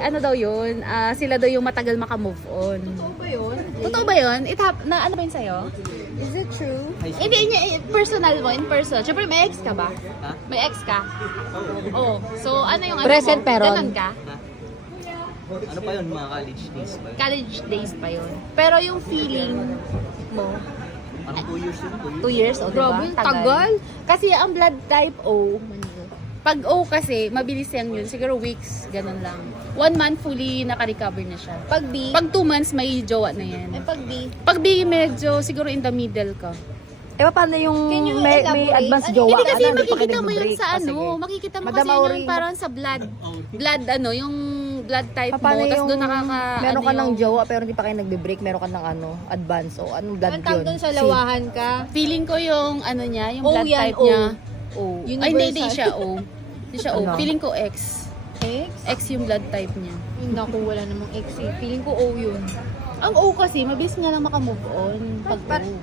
ano daw yun, sila daw yung matagal makamove on. Totoo ba yun? Totoo ba yun? Ano ba yun sa'yo? Is it true? Hindi, personal mo, in person. Siyempre, may ex ka ba? Ha? May ex ka? Oo. So, ano yung Present mo? pero. Ganon ka? Ano pa yun, mga college days pa yun? College days pa yun. Pero yung feeling mo, Parang 2 years yun, 2 years. 2 years, o diba? Grabe, tagal. Kasi ang blood type O, pag O kasi, mabilis yan yun. Siguro weeks, ganun lang. 1 month fully naka-recover na siya. Pag B, Pag 2 months, may jowa na yan. pag B, Pag B, medyo siguro in the middle ka. Eh, paano yung Can you may elaborate? advance Ano- jowa Hindi ka kasi na, hindi pa makikita kayo mo yun nag-break? sa Ah, ano, sige. makikita mo Madam kasi yun Auring. yung parang sa blood, yung blood type mo, Paano tapos yung doon nakaka, meron ka ano ng yung- jowa pero hindi pa kayo nagbe-break, meron ka ng advance o anong blood ang tawag yun? doon sa lawahan ka. Feeling ko yung ano niya, yung O blood yan, type O. niya. O. Ay, hindi Universal. siya O. Hindi siya O. Ano? Feeling ko X. X? X yung blood type niya. Hindi ako, wala namang X eh. Feeling ko O yun. Ang O kasi, mabilis nga lang makamove on pag Par- O.